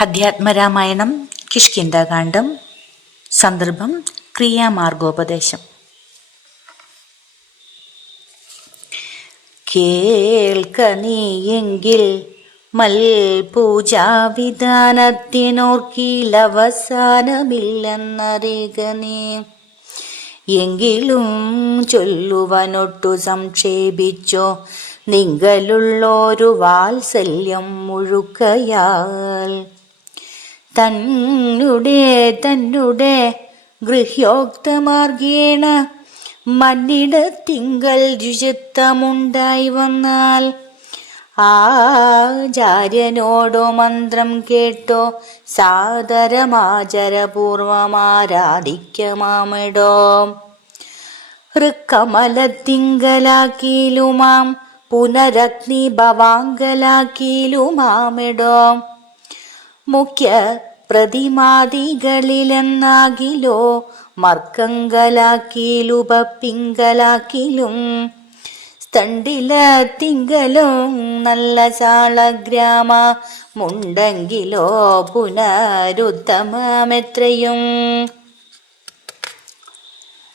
അധ്യാത്മരാമായണം കിഷ്കിന്താകാന്ഡം സന്ദർഭം ക്രിയാമാർഗോപദേശം. കേൾക്ക നീയെങ്കിൽ എങ്കിലും ചൊല്ലുവനൊട്ടു സംക്ഷേപിച്ചോ നിങ്ങളുള്ളൊരു വാത്സല്യം മുഴുക്കയാൽ. തന്നുടെ തന്നുടെ ഗൃഹ്യോക്തമാർഗേണ മണ്ണിടത്തിങ്കൽ രുചിത്തമുണ്ടായി വന്നാൽ. ആചാര്യനോടോ മന്ത്രം കേട്ടോ സാദരമാചരപൂർവമാരാധിക്കമാമിടോ. ഋക്കമലത്തിങ്കലാക്കിയിലുമാം പുനരഗ്നി ഭവാങ്കലാക്കിയിലുമാമിടോ മുഖ്യ പ്രതിമാദികളിലെന്നാകിലോ മർക്കങ്കലാക്കിയിലുപിങ്കലാക്കിലും സ്തണ്ടില തിങ്കലും നല്ല ചാളഗ്രാമ മുണ്ടെങ്കിലോ പുനരുദ്ധമെത്രയും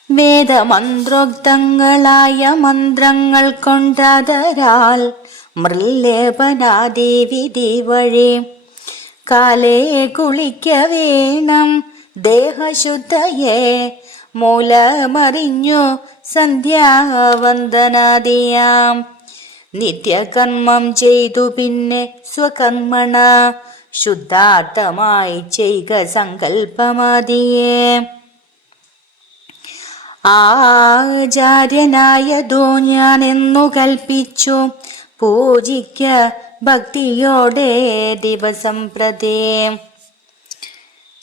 വേദമന്ത്രോക്തങ്ങളായ മന്ത്രങ്ങൾ കൊണ്ടതരാൽ മൃല്ലേപനാദേവിധി വഴി കാലേ കുളിക്ക വേണം. ദേഹശുദ്ധയെ മൂലമറിഞ്ഞു സന്ധ്യാവന്ദനാദിയാം. നിത്യകർമ്മം ചെയ്തു പിന്നെ സ്വകർമ്മണ ശുദ്ധാർത്ഥമായി ചെയ്ക സങ്കല്പമാതിയെ ആചാര്യനായതോ ഞാൻ എന്നു കൽപ്പിച്ചു. പൂജിക്ക ഭക്തിയോടെ ദിവസം പ്രതേ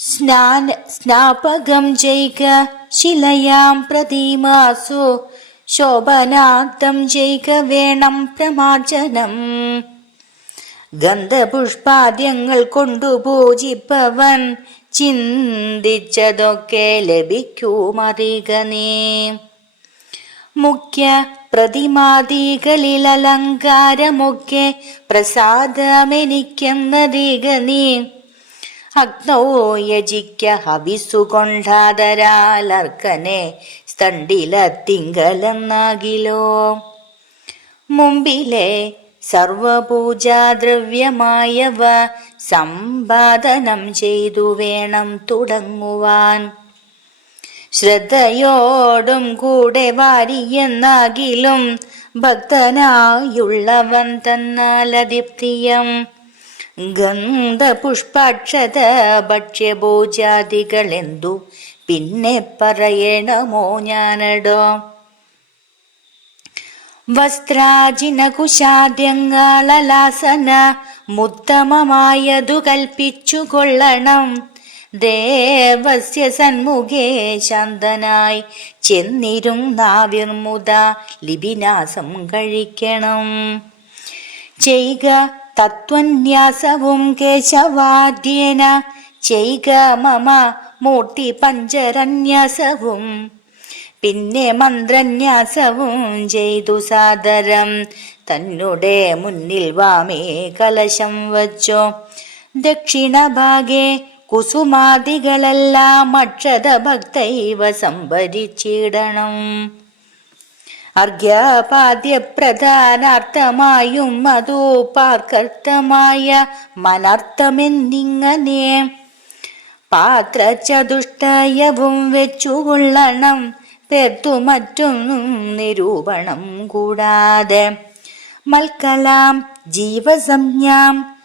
സ്നാന സ്നാപകം ജൈക ശിലയാം പ്രതിമാസു ശോഭനാർത്ഥം ജൈക വേണം പ്രമാർജനം. ഗന്ധപുഷ്പാദ്യങ്ങൾ കൊണ്ടു പൂജിപ്പവൻ ചിന്തിച്ചതൊക്കെ ലഭിക്കൂ നീ മുഖ്യ പ്രതിമാദികളിൽ അലങ്കാരമൊക്കെ പ്രസാദമെനിക്കെന്നതിക നീ. അഗ്നോ യജിക്ക ഹവിസുകൊണ്ടാതരാലർക്കനെ സ്തണ്ടിലത്തിങ്കലെന്നാകിലോ. മുമ്പിലെ സർവപൂജാദ്രവ്യമായവ സമ്പാദനം ചെയ്തു വേണം തുടങ്ങുവാൻ. ശ്രദ്ധയോടും കൂടെ വാരിയെന്നാകിലും ഭക്തനായുള്ളവൻ തന്നാലതിപ്തിയം ഗന്ധപുഷ്പാക്ഷത ഭക്ഷ്യഭോജാദികളെന്തു പിന്നെ പറയണമോ ഞാനടോ? വസ്ത്രാജിന കുശാദ്യങ്ങളലാസന മുത്തമമായതു കൽപ്പിച്ചു കൊള്ളണം ദേവസ്യ സന്മുഖേ ശാന്തനായി ചെന്നിരുന്നാവിർമുത ലിപിനാസം കഴിക്കണം. ചെയ്ക തത്വന്യാസവും കേശവാദ്യേന ചെയ്ക മമ മൂർത്തി പഞ്ചരന്യാസവും പിന്നെ മന്ത്രന്യാസവും ചെയ്തു സാദരം. തന്നുടെ മുന്നിൽ വാമേ കലശം വച്ചോ. ദക്ഷിണഭാഗെ കുസുമാദികളെല്ലാം അക്ഷത ഭക്തൈവ സംഭരിച്ചിടണം. അർഘ്യപാദ്യപ്രധാനാർത്ഥമായും അതു പാർക്കർത്ഥമായ മനർത്ഥമെന്നിങ്ങനെ? പാത്രചതുഷ്ടയവും വെച്ചുകൊള്ളണം പെർത്തു മറ്റും നിരൂപണം കൂടാതെ. മൽക്കലാം ജീവസംജ്ഞാം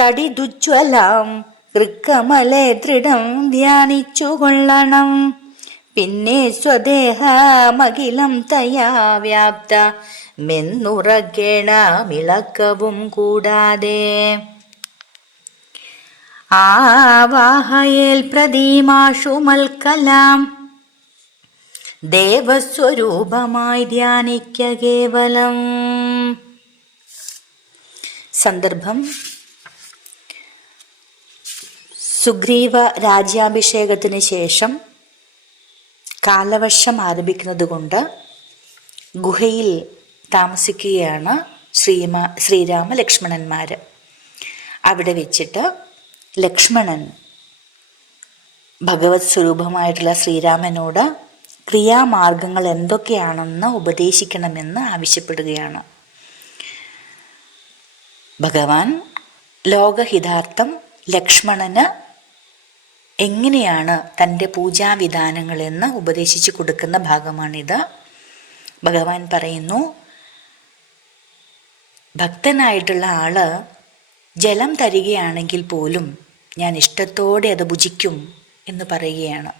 തടിദുജ്വലാം വൃക്കമലെ ദൃഢം ധ്യാനിച്ചു കൊള്ളണം. പിന്നെ സ്വദേഹമഖിലം തയാ വ്യാപ്ത. മെന്നുറക്കേണമിളക്കവും കൂടാതെ. ആവാഹയേൽ പ്രതിമാഷു മൽക്കലാം ദേവസ്വരൂപമായി ധ്യാനിക്ക കേവലം. സന്ദർഭം സുഗ്രീവ രാജ്യാഭിഷേകത്തിന് ശേഷം കാലവർഷം ആരംഭിക്കുന്നത് കൊണ്ട് ഗുഹയിൽ താമസിക്കുകയാണ് ശ്രീമ ശ്രീരാമ ലക്ഷ്മണന്മാർ അവിടെ വെച്ചിട്ട് ലക്ഷ്മണൻ ഭഗവത് സ്വരൂപമായിട്ടുള്ള ശ്രീരാമനോട് ക്രിയാമാർഗങ്ങൾ എന്തൊക്കെയാണെന്ന് ഉപദേശിക്കണമെന്ന് ആവശ്യപ്പെടുകയാണ്. ഭഗവാൻ ലോകഹിതാർത്ഥം ലക്ഷ്മണന് എങ്ങനെയാണ് തന്റെ പൂജാവിധാനങ്ങളെന്ന് ഉപദേശിച്ചു കൊടുക്കുന്ന ഭാഗമാണിത്. ഭഗവാൻ പറയുന്നു ഭക്തനായിട്ടുള്ള ആൾ ജലം തരികയാണെങ്കിൽ പോലും ഞാൻ ഇഷ്ടത്തോടെ അത് ഭുജിക്കും എന്ന് പറയുകയാണ്.